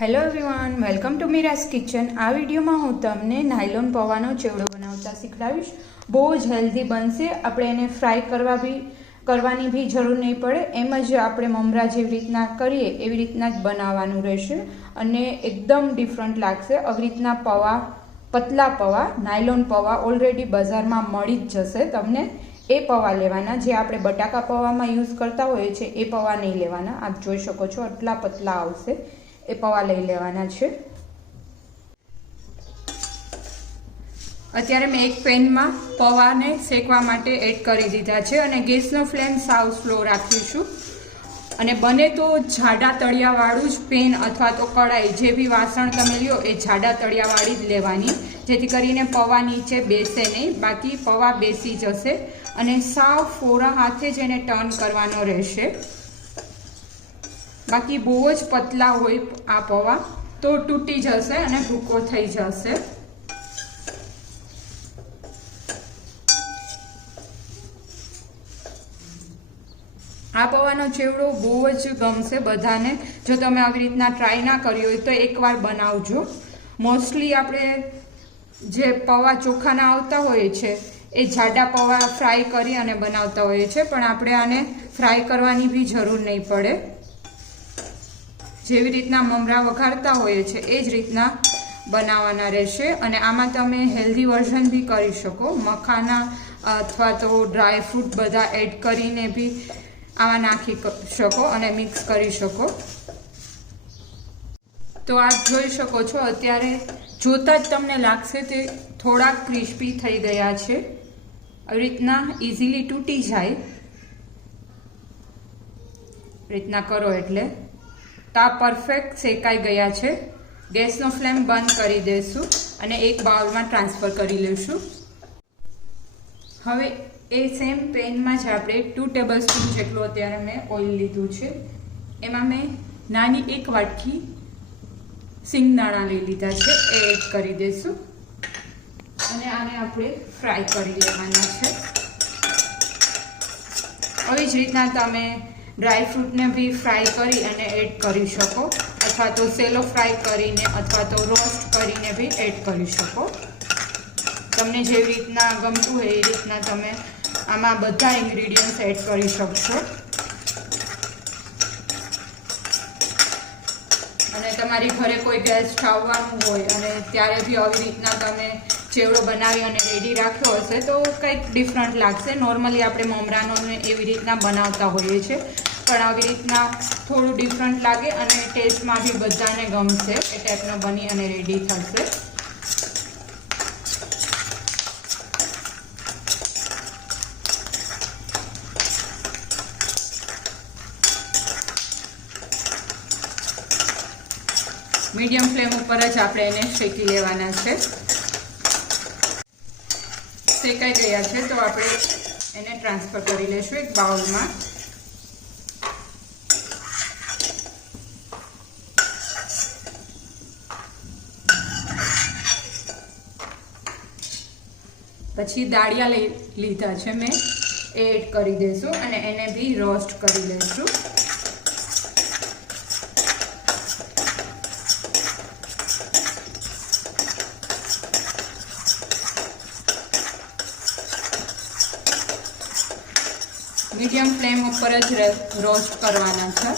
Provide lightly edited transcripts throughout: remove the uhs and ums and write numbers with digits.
Hello everyone, welcome to Mira's kitchen. આ વિડીયોમાં હું તમને નાયલોન પૌવાનો ચેવડો બનાવતા શીખડાવીશ। બહુ જ હેલ્ધી બનશે। આપણે એને ફ્રાય કરવાની भी જરૂર નહીં પડે। એમ જ આપણે મમરા જેવી રીતના કરીએ એવી રીતના જ બનાવવાનું રહેશે અને એકદમ ડિફરન્ટ લાગશે। આવી રીતના પૌવા, પતલા પૌવા, નાયલોન પૌવા ઓલરેડી બજારમાં મળી જ જશે તમને। એ પૌવા લેવાના જે આપણે બટાકા પૌવામાં યુઝ કરતા હોઈએ છીએ, એ પૌવા નહીં લેવાના। આપ જોઈ શકો છો આટલા પતલા આવશે। એ પૌવા લઈ લેવાના છે। અત્યારે મેં એક પેનમાં પૌવાને શેકવા માટે એડ કરી દીધા છે અને ગેસનો ફ્લેમ સાવ સ્લો રાખીશું। અને બને તો જાડા તળિયાવાળું જ પેન અથવા તો કડાઈ, જે બી વાસણ તમે લ્યો એ જાડા તળિયાવાળી જ લેવાની, જેથી કરીને પૌવા નીચે બેસે નહીં, બાકી પૌવા બેસી જશે। અને સાવ ફોરા હાથે જ એને ટર્ન કરવાનો રહેશે। બાકી બહુ જ પતલા હોય આ પૌવા તો તૂટી જશે અને ભૂકો થઈ જશે। આ પૌવાનો ચેવડો બહુ જ ગમશે બધાને। જો તમે આવી રીતના ટ્રાય ના કરી હોય તો એકવાર બનાવજો। મોસ્ટલી આપણે જે પૌવા ચોખાના આવતા હોય છે એ જાડા પૌવા ફ્રાય કરી અને બનાવતા હોઈએ છીએ, પણ આપણે આને ફ્રાય કરવાની બી જરૂર નહીં પડે। જેવી રીતના મમરા વઘારતા હોઈએ છીએ એ જ રીતના બનાવવાના રહેશે। અને આમાં તમે હેલ્ધી વર્ઝન બી કરી શકો, મખાના અથવા તો ડ્રાય ફ્રૂટ બધા એડ કરીને બી આમાં નાખી શકો અને મિક્સ કરી શકો। તો આપ જોઈ શકો છો અત્યારે જોતા જ તમને લાગશે તે થોડાક ક્રિસ્પી થઈ ગયા છે। આવી રીતના ઇઝીલી તૂટી જાય રીતના કરો એટલે તો આ પરફેક્ટ શેકાઈ ગયા છે। ગેસનો ફ્લેમ બંધ કરી દઈશું અને એક બાઉલમાં ટ્રાન્સફર કરી લઈશું। હવે એ સેમ પેનમાં જ આપણે 2 ટેબલસ્પૂન જેટલું અત્યારે મેં ઓઇલ લીધું છે। એમાં મેં નાની એક વાટકી સિંગદાણા લઈ લીધા છે, એ એડ કરી દઈશું અને આને આપણે ફ્રાય કરી લેવાના છે। આવી જ રીતના તમે ડ્રાય ફ્રૂટને બી ફ્રાય કરી અને એડ કરી શકો, અથવા તો સેલો ફ્રાય કરીને અથવા તો રોસ્ટ કરીને બી એડ કરી શકો। તમને જેવી રીતના ગમતું હોય એ રીતના તમે આમાં બધા ઇન્ગ્રેડિયન્ટ્સ એડ કરી શકશો। અને તમારી ઘરે કોઈ ગેસ્ટ આવવાનું હોય અને ત્યારે બી આવી રીતના તમે ચેવડો બનાવી અને રેડી રાખ્યો હશે તો કંઈક ડિફરન્ટ લાગશે। નોર્મલી આપણે મમરાનો એવી રીતના બનાવતા હોઈએ છીએ, પણ આવી રીતના થોડું ડિફરન્ટ લાગે અને ટેસ્ટમાં બી બધાને ગમશે। એ ટાઈપનો બની અને રેડી થશે। મીડિયમ ફ્લેમ ઉપર જ આપણે એને શેકી લેવાના છે। શેકાઈ ગયા છે તો આપણે એને ટ્રાન્સફર કરી લઈશું એક બાઉલમાં। પછી દાળિયા લીધા છે મેં, એ એડ કરી દઈશું અને એને બી રોસ્ટ કરી લઈશું। મીડિયમ ફ્લેમ ઉપર જ રોસ્ટ કરવાના છે।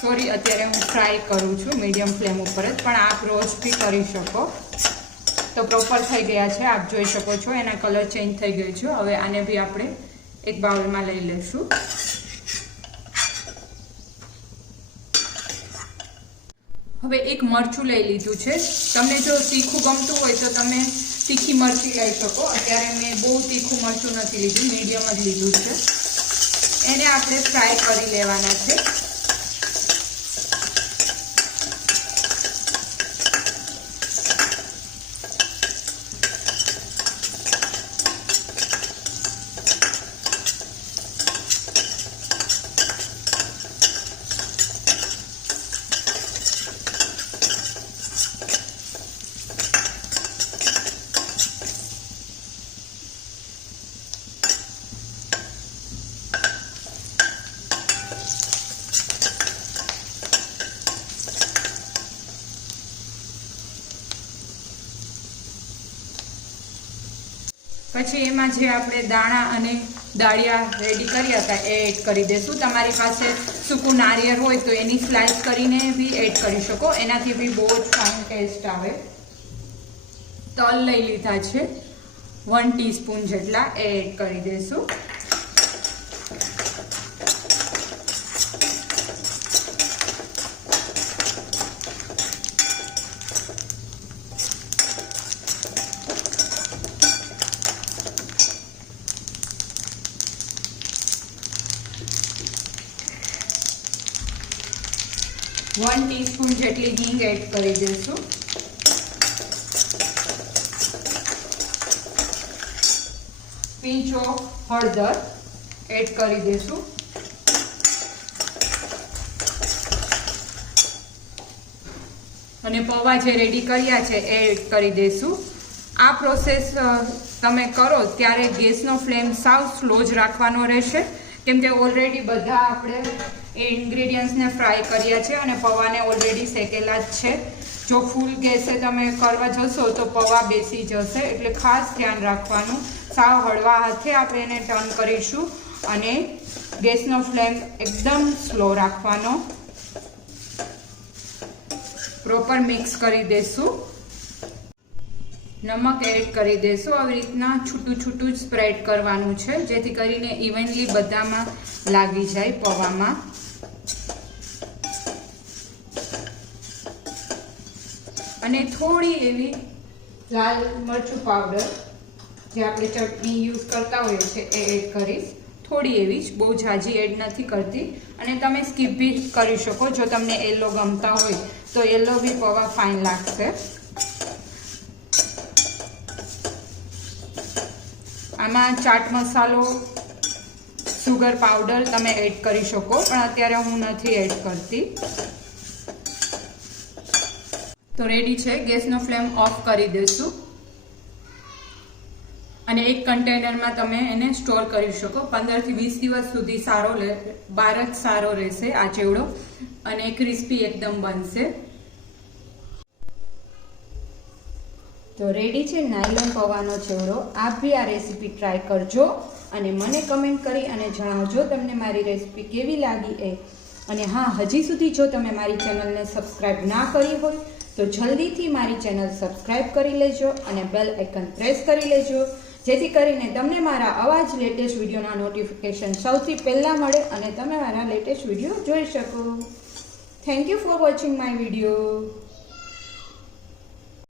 સોરી, અત્યારે હું ફ્રાય કરું છું મીડિયમ ફ્લેમ ઉપર જ, પણ આપ રોસ્ટ બી કરી શકો। તો પ્રોપર થઈ ગયા છે, આપ જોઈ શકો છો એના કલર ચેન્જ થઈ ગયો છે। હવે આને બી આપણે એક બાઉલમાં લઈ લઈશું। હવે એક મરચું લઈ લીધું છે। તમને જો તીખું ગમતું હોય તો તમે તીખી મરચી લઈ શકો। અત્યારે મેં બહુ તીખું મરચું નથી લીધું, મીડિયમ જ લીધું છે। એને આપણે ફ્રાય કરી લેવાના છે। પછી એમાં જે આપણે દાણા અને દાળિયા રેડી કર્યા હતા એ એડ કરી દઈશું. તમારી પાસે સૂકું નારિયેળ હોય તો એની સ્લાઇસ કરીને બી એડ કરી શકો, એનાથી બી બહુ જ ફાઇન ટેસ્ટ આવે. તલ લઈ લીધા છે 1 ટીસ્પૂન જેટલા, એ એડ કરી દઈશું. વન ટીસ્પૂન જેટલી હિંગ એડ કરી દઈશું. પિંચ ઓફ હળદર એડ કરી દઈશું. અને પૌવા જે રેડી કર્યા છે એ એડ કરી દઈશું. આ પ્રોસેસ તમે કરો ત્યારે ગેસનો ફ્લેમ સાવ સ્લો જ રાખવાનો રહેશે, કેમ કે ઓલરેડી બધા આપણે એ ઇન્ગ્રેડિયન્ટ્સને ફ્રાય કર્યા છે અને પૌવાને ઓલરેડી શેકેલા જ છે. જો ફૂલ ગેસે તમે કરવા જશો તો પૌવા બેસી જશે, એટલે ખાસ ધ્યાન રાખવાનું. સાવ હળવા હાથે આપણે એને ટર્ન કરીશું અને ગેસનો ફ્લેમ એકદમ સ્લો રાખવાનો. પ્રોપર મિક્સ કરી દઈશું. નમક એડ કરી દઈશું. આવી રીતના છૂટું છૂટું જ સ્પ્રેડ કરવાનું છે, જેથી કરીને ઇવનલી બધામાં લાગી જાય પૌવામાં. અને થોડી એવી લાલ મરચું પાવડર, જે આપણે ચટણી યુઝ કરતા હોઈએ છીએ, એ એડ કરીશ. થોડી એવી જ, બહુ ઝાઝી એડ નથી કરતી. અને તમે સ્કીપ બી કરી શકો, જો તમને યલો ગમતા હોય તો યલો બી પૌવા ફાઇન લાગશે. આમાં ચાટ મસાલો, સુગર પાવડર તમે એડ કરી શકો, પણ અત્યારે હું નથી એડ કરતી. તો રેડી છે. ગેસનો ફ્લેમ ઓફ કરી દઈશું અને એક કન્ટેનરમાં તમે એને સ્ટોર કરી શકો. 15 થી 20 દિવસ સુધી બહાર જ સારો રહેશે આ ચેવડો, અને ક્રિસ્પી એકદમ બનશે. તો રેડી છે નાયલોન પૌવાનો ચેવડો. આપ બી આ રેસીપી ટ્રાય કરજો અને મને કમેન્ટ કરી અને જણાવજો તમને મારી રેસીપી કેવી લાગી એ. અને હા, હજી સુધી જો તમે મારી ચેનલને સબસ્ક્રાઈબ ના કરી હોય તો જલ્દીથી મારી ચેનલ સબસ્ક્રાઈબ કરી લેજો અને બેલ આઇકન પ્રેસ કરી લેજો, જેથી કરીને તમને મારા આવા જ લેટેસ્ટ વિડીયોના નોટિફિકેશન સૌથી પહેલાં મળે અને તમે મારા લેટેસ્ટ વિડીયો જોઈ શકો. Thank you for watching my video.